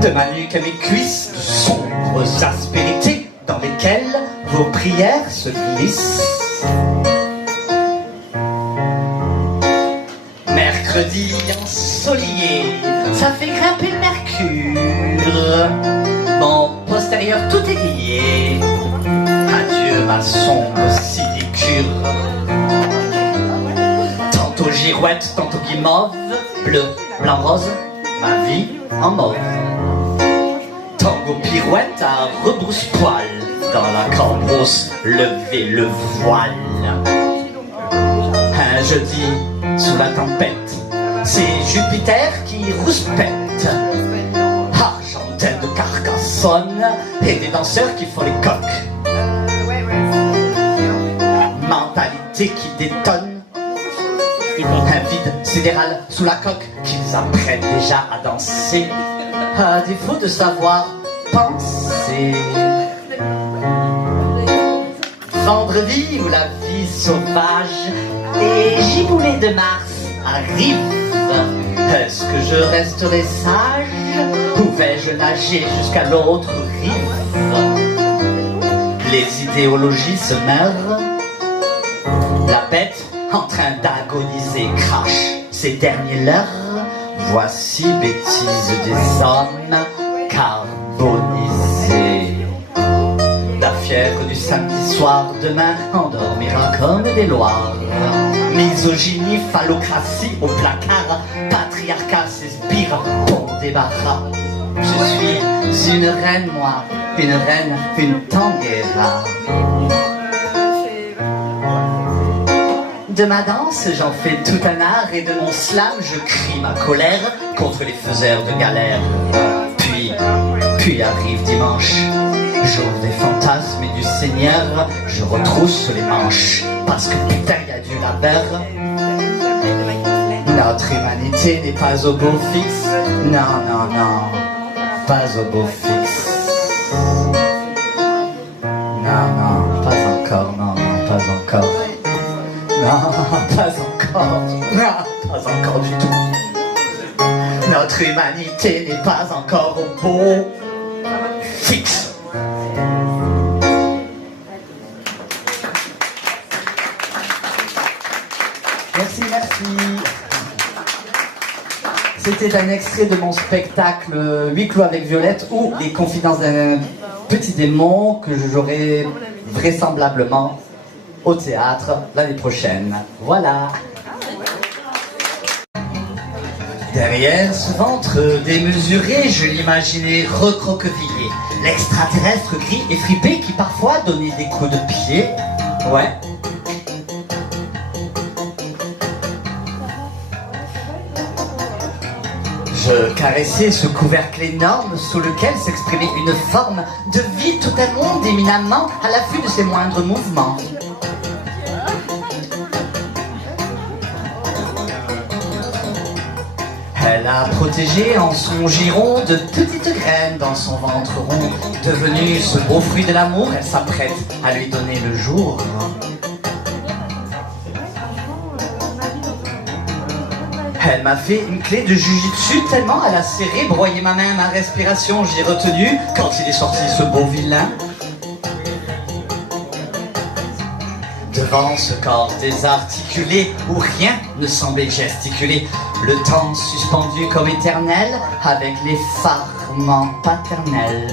De ma nuque à mes cuisses, de sombres aspérités dans lesquelles vos prières se glissent. Mercredi ensoleillé, ça fait grimper le mercure. Mon postérieur tout aiguillé. Adieu ma sombre silicure. Tantôt girouette, tantôt guimauve, bleu, blanc, rose, ma vie en mauve. Tango pirouette à rebrousse-poil, dans la cambrousse, levez le voile. Un jeudi, sous la tempête, c'est Jupiter qui rouspète. Argentelle de Carcassonne et des danseurs qui font les coques. Mentalité qui détonne. Un vide sidéral sous la coque qu'ils apprennent déjà à danser. À défaut de savoir penser. Vendredi où la vie sauvage et giboulée de Mars arrive. Est-ce que je resterai sage ou vais-je nager jusqu'à l'autre rive? Les idéologies se meurent. La bête en train d'agoniser crache ses derniers leurres. Voici bêtise des hommes carbonisés. La fièvre du samedi soir demain endormira comme des loirs. Misogynie, phallocratie au placard, patriarcat s'espire pour débarras. Je suis une reine, moi, une reine, une tanguera. De ma danse, j'en fais tout un art et de mon slam, je crie ma colère contre les faiseurs de galère. Puis arrive dimanche, jour des fantasmes et du Seigneur, je retrousse les manches, parce que putain y a du labeur. Notre humanité n'est pas au beau fixe, non, non, non, pas au beau fixe. Non, non, pas encore, non, non, pas encore. Non, pas encore, non, pas encore du tout. Notre humanité n'est pas encore au beau fixe. Merci, merci. C'était un extrait de mon spectacle Huis clos avec Violette ou Les confidences d'un petit démon que je jouerai vraisemblablement au théâtre l'année prochaine. Voilà. Derrière ce ventre démesuré, je l'imaginais recroquevillé. L'extraterrestre gris et fripé qui parfois donnait des coups de pied. Ouais. Je caressais ce couvercle énorme sous lequel s'exprimait une forme de vie, tout un monde éminemment à l'affût de ses moindres mouvements. Elle a protégé en son giron de petites graines dans son ventre rond. Devenue ce beau fruit de l'amour, elle s'apprête à lui donner le jour. Elle m'a fait une clé de jujitsu tellement elle a serré, broyé ma main, ma respiration, j'ai retenu quand il est sorti ce beau vilain. Devant ce corps désarticulé où rien ne semblait gesticuler, le temps suspendu comme éternel avec l'effarement paternel.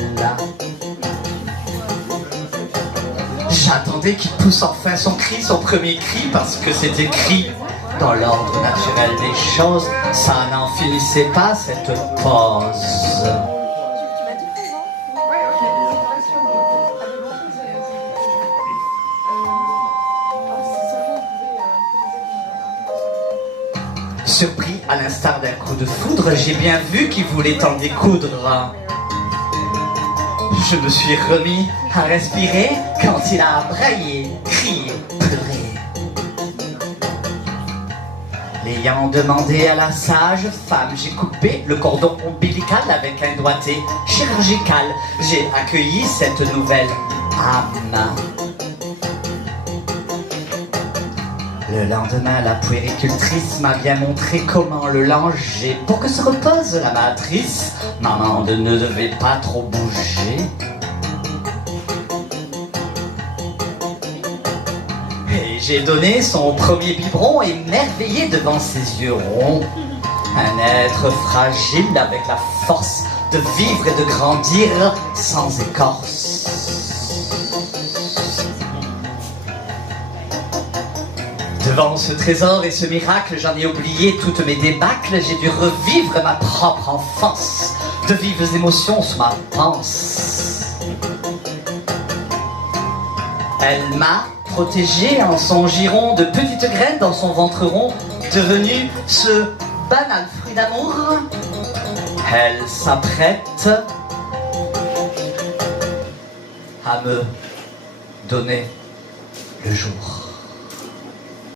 J'attendais qu'il pousse enfin son cri, son premier cri, parce que c'est écrit dans l'ordre naturel des choses. Ça n'en finissait pas cette pause. Surpris à l'instar d'un coup de foudre, j'ai bien vu qu'il voulait en découdre. Je me suis remis à respirer quand il a braillé, crié, pleuré. L'ayant demandé à la sage femme, j'ai coupé le cordon ombilical avec un doigté chirurgical. J'ai accueilli cette nouvelle âme. Le lendemain, la puéricultrice m'a bien montré comment le langer pour que se repose la matrice. Maman ne devait pas trop bouger. Et j'ai donné son premier biberon émerveillé devant ses yeux ronds. Un être fragile avec la force de vivre et de grandir sans écorce. Devant ce trésor et ce miracle, j'en ai oublié toutes mes débâcles. J'ai dû revivre ma propre enfance. De vives émotions sous ma panse. Elle m'a protégé en son giron de petites graines dans son ventre rond, devenu ce banal fruit d'amour. Elle s'apprête à me donner le jour.